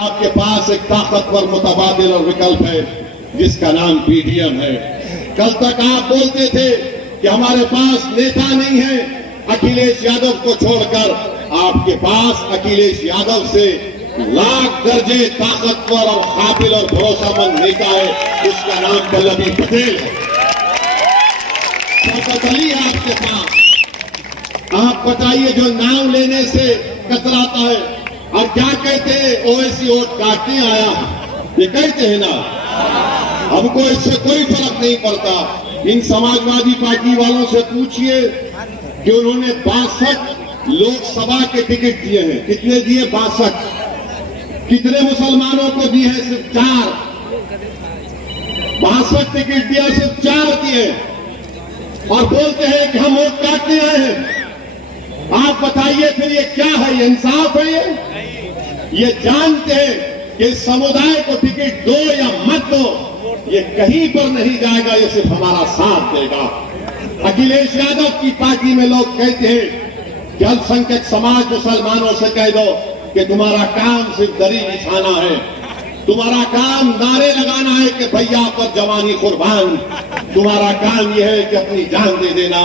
आपके पास एक ताकतवर मुतबादिल और विकल्प है जिसका नाम पीडीएम है। कल तक आप बोलते थे कि हमारे पास नेता नहीं है, अखिलेश यादव को छोड़कर आपके पास अखिलेश यादव से लाख दर्जे ताकतवर और काबिल और भरोसामंद नेता है, उसका नाम वल्लभी पटेल है। शौकत अली है आपके पास। आप बताइए, जो नाम लेने से कतराता है और क्या कहते हैं, ओवैसी वोट काटने आया, ये कहते हैं ना। हमको इससे कोई फर्क नहीं पड़ता। इन समाजवादी पार्टी वालों से पूछिए कि उन्होंने 62 लोकसभा के टिकट दिए हैं। कितने दिए? 62। कितने मुसलमानों को दिए हैं? सिर्फ 4। 62 टिकट दिया, सिर्फ 4 दिए और बोलते हैं कि हम वोट काटने आए हैं। आप बताइए फिर ये क्या है? ये इंसाफ है? ये जानते हैं कि समुदाय को टिकट दो या मत दो, ये कहीं पर नहीं जाएगा, ये सिर्फ हमारा साथ देगा। अखिलेश यादव की पार्टी में लोग कहते हैं कि अल्पसंख्यक समाज मुसलमानों से कह दो कि तुम्हारा काम सिर्फ दरी बिछाना है, तुम्हारा काम नारे लगाना है कि भैया पर जवानी कुर्बान, तुम्हारा काम यह है कि अपनी जान दे देना।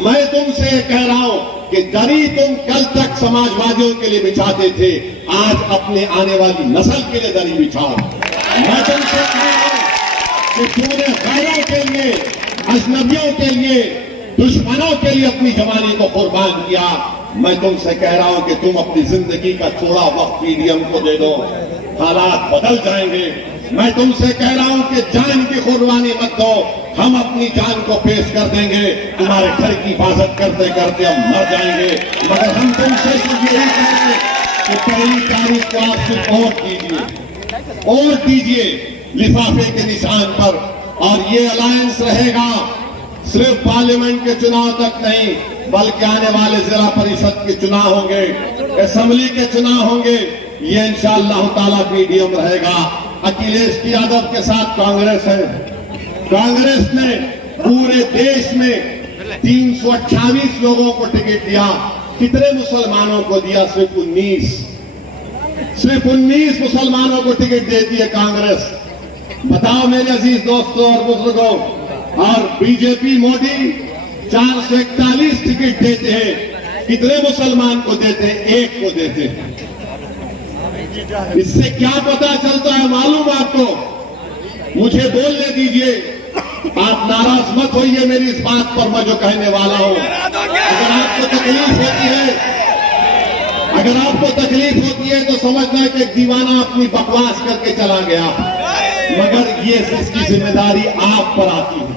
मैं तुमसे कह रहा हूं कि दरी तुम कल तक समाजवादियों के लिए बिछाते थे, आज अपने आने वाली नस्ल के लिए दरी बिछाओ। मैं तुमसे कह रहा हूं कि तुमने गैरों के लिए, अजनबियों के लिए, दुश्मनों के लिए अपनी जवानी को कुर्बान किया। मैं तुमसे कह रहा हूं कि तुम अपनी जिंदगी का थोड़ा वक्त पीडीएम को दे दो, हालात बदल जाएंगे। मैं तुमसे कह रहा हूं कि जान की कुर्बानी मत दो, हम अपनी जान को पेश कर देंगे। तुम्हारे घर की हिफाजत करते करते हम मर जाएंगे, मगर हम तुमसे सिर्फ यही कहेंगे कि पहली तारीख को आप सिर्फ वोट दीजिए लिफाफे के निशान पर। और ये अलायंस रहेगा सिर्फ पार्लियामेंट के चुनाव तक नहीं, बल्कि आने वाले जिला परिषद के चुनाव होंगे, असेंबली के चुनाव होंगे, ये इंशाअल्लाह ताला पीडीएम रहेगा। अखिलेश यादव के साथ कांग्रेस है। कांग्रेस ने पूरे देश में 328 लोगों को टिकट दिया। कितने मुसलमानों को दिया? सिर्फ 19। सिर्फ 19 मुसलमानों को टिकट देती है कांग्रेस। बताओ मेरे अजीज दोस्तों और बुजुर्गों, और बीजेपी मोदी 441 टिकट देते हैं। कितने मुसलमान को देते हैं? 1 को देते हैं। इससे क्या पता चलता है मालूम आपको? मुझे बोलने दीजिए, आप नाराज मत होइए मेरी इस बात पर, मैं जो कहने वाला हूं। अगर आपको तकलीफ होती है, अगर आपको तकलीफ होती है तो समझना कि एक दीवाना अपनी बकवास करके चला गया, मगर ये इसकी जिम्मेदारी आप पर आती है,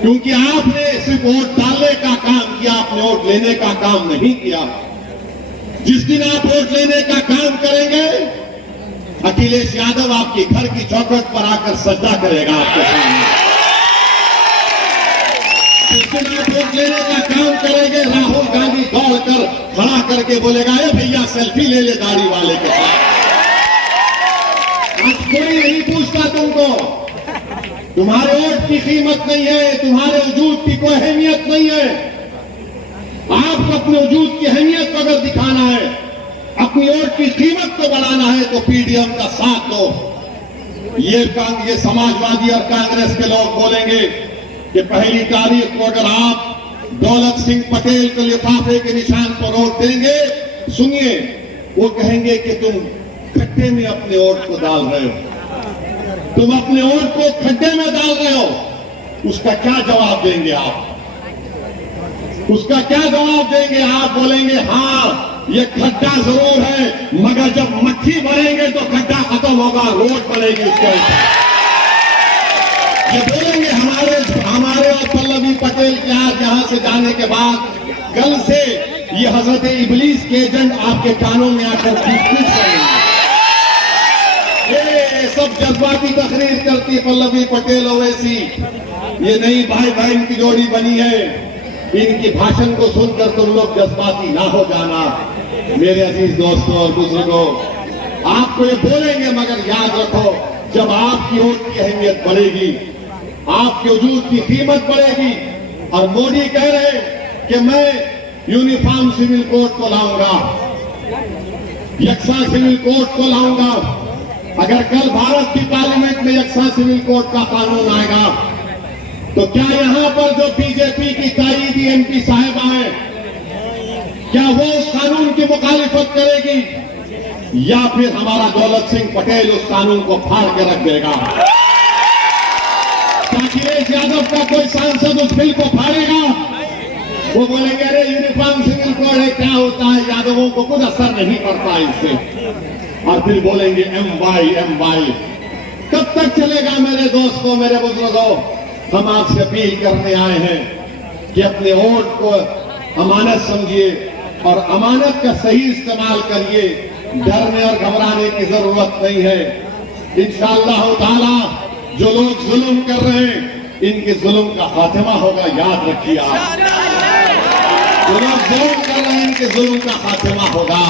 क्योंकि आपने सिर्फ वोट डालने का काम किया, आपने वोट लेने का काम नहीं किया। जिस दिन आप वोट लेने का काम करेंगे, अखिलेश यादव आपके घर की चौखट पर आकर सज्जा करेगा आपके सामने। जिस दिन आप वोट लेने का काम करेंगे, राहुल गांधी दौड़कर खड़ा करके बोलेगा, ए भैया सेल्फी ले ले दाढ़ी वाले के साथ। आज कोई नहीं पूछता तुमको, तुम्हारे वोट की कीमत नहीं है, तुम्हारे वजूद की कोई अहमियत नहीं है। आपको अपने वजूद की अहमियत को अगर दिखाना है, अपनी वोट की कीमत को बढ़ाना है, तो पीडीएम का साथ दो। ये समाजवादी और कांग्रेस के लोग बोलेंगे कि पहली तारीख को अगर आप दौलत सिंह पटेल को लिफाफे के निशान पर वोट देंगे, सुनिए, वो कहेंगे कि तुम खड्डे में अपने वोट को डाल रहे हो, तुम अपने वोट को खड्डे में डाल रहे हो। उसका क्या जवाब देंगे आप? उसका क्या जवाब देंगे? आप बोलेंगे हाँ ये खड्डा जरूर है, मगर जब मट्ठी भरेंगे तो खड्डा खत्म होगा, रोड बनेगी उसके ऊपर। ये बोलेंगे हमारे और वल्लभी पटेल के आज यहां से जाने के बाद कल से ये हजरत इबलीस के एजेंट आपके कानों में आकर पूछ करेंगे। ये सब जज्बाती तकरीर करती है वल्लभी पटेल ओवैसी। ये नई भाई बहन की जोड़ी बनी है, इनकी भाषण को सुनकर तुम लोग जज्बाती ना हो जाना। मेरे अजीज दोस्तों और बुजुर्गों, आपको ये बोलेंगे, मगर याद रखो, जब आपकी वोट की अहमियत बढ़ेगी, आपके वजूद की कीमत बढ़ेगी। और मोदी कह रहे कि मैं यूनिफॉर्म सिविल कोड को लाऊंगा, यकसा सिविल कोड को लाऊंगा। अगर कल भारत की पार्लियामेंट में यकसा सिविल कोड का कानून आएगा तो क्या यहां पर जो बीजेपी की ताईदी एमपी साहिबा है, क्या वो उस कानून की मुखालिफत करेगी या फिर हमारा दौलत सिंह पटेल उस कानून को फाड़ के रख देगा? क्या अखिलेश यादव का कोई सांसद उस बिल को फाड़ेगा? वो बोलेंगे अरे यूनिफॉर्म सिविल कोड है, क्या होता है, यादवों को कुछ असर नहीं पड़ता इससे, और फिर बोलेंगे एम वाई। कब तक चलेगा मेरे दोस्तों, मेरे बुजुर्गों? हम आपसे अपील करने आए हैं कि अपने वोट को अमानत समझिए और अमानत का सही इस्तेमाल करिए। डरने और घबराने की जरूरत नहीं है। इंशाअल्लाह ताला जो लोग जुल्म कर रहे हैं इनके जुल्म का खात्मा होगा, याद रखिए आप। जो लोग जुल्म कर रहे हैं इनके जुल्म का खात्मा होगा।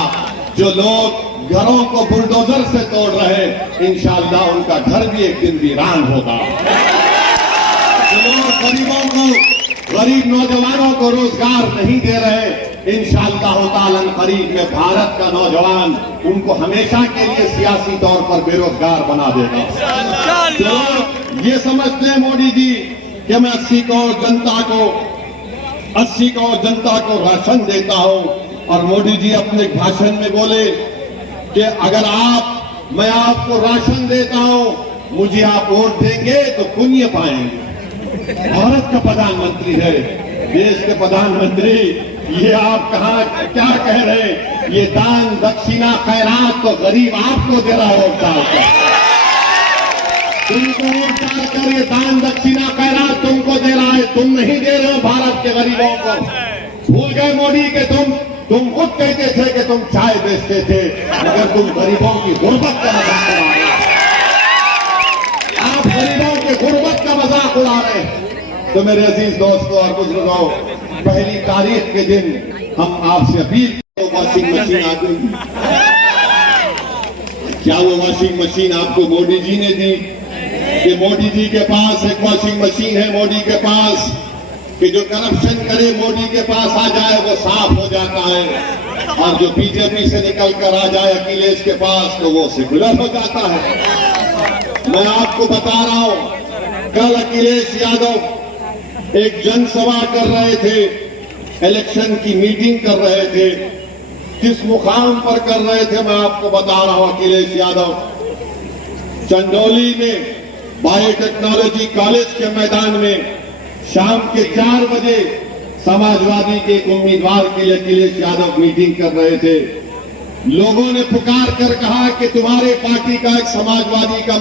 जो लोग घरों को बुलडोजर से तोड़ रहे हैं इंशाअल्लाह उनका घर भी एक दिन वीरान होगा। जो लोग गरीबों को, गरीब नौजवानों को रोजगार नहीं दे रहे, इंशाअल्लाह ताला करीब में भारत का नौजवान उनको हमेशा के लिए सियासी तौर पर बेरोजगार बना देगा। तो ये समझते हैं मोदी जी कि मैं 80 करोड़ जनता को राशन देता हूं, और मोदी जी अपने भाषण में बोले कि अगर मैं आपको राशन देता हूं, मुझे आप वोट देंगे तो पुण्य पाएंगे। भारत का प्रधानमंत्री है, देश के प्रधानमंत्री, ये आप कहां क्या कह रहे हैं? ये दान दक्षिणा खैरात तो गरीब आपको दे रहा है, वोट डालकर तुमको, वोट डालकर ये दान दक्षिणा खैरात तुमको दे रहा है, तुम नहीं दे रहे हो भारत के गरीबों को। भूल गए मोदी के तुम खुद कहते थे कि तुम चाय बेचते थे, मगर तुम गरीबों की गुर्बत का मजाक उड़ा रहे। आप गरीबों के गुर्बत का मजाक उड़ा रहे। तो मेरे अजीज दोस्तों और बुजुर्गों, पहली तारीख के दिन हम आपसे अपील, वॉशिंग मशीन आ गई। क्या वो वॉशिंग मशीन आपको मोदी जी ने दी? कि मोदी जी के पास एक वॉशिंग मशीन है, मोदी के पास, कि जो करप्शन करे मोदी के पास आ जाए वो साफ हो जाता है, और जो बीजेपी से निकल कर आ जाए अखिलेश के पास तो वो सेकुलर हो जाता है। मैं आपको बता रहा हूं, कल अखिलेश यादव एक जनसभा कर रहे थे, इलेक्शन की मीटिंग कर रहे थे। किस मुकाम पर कर रहे थे मैं आपको बता रहा हूं। अखिलेश यादव चंदौली में बायोटेक्नोलॉजी कॉलेज के मैदान में शाम के 4 बजे समाजवादी के एक उम्मीदवार के लिए अखिलेश यादव मीटिंग कर रहे थे। लोगों ने पुकार कर कहा कि तुम्हारे पार्टी का एक समाजवादी का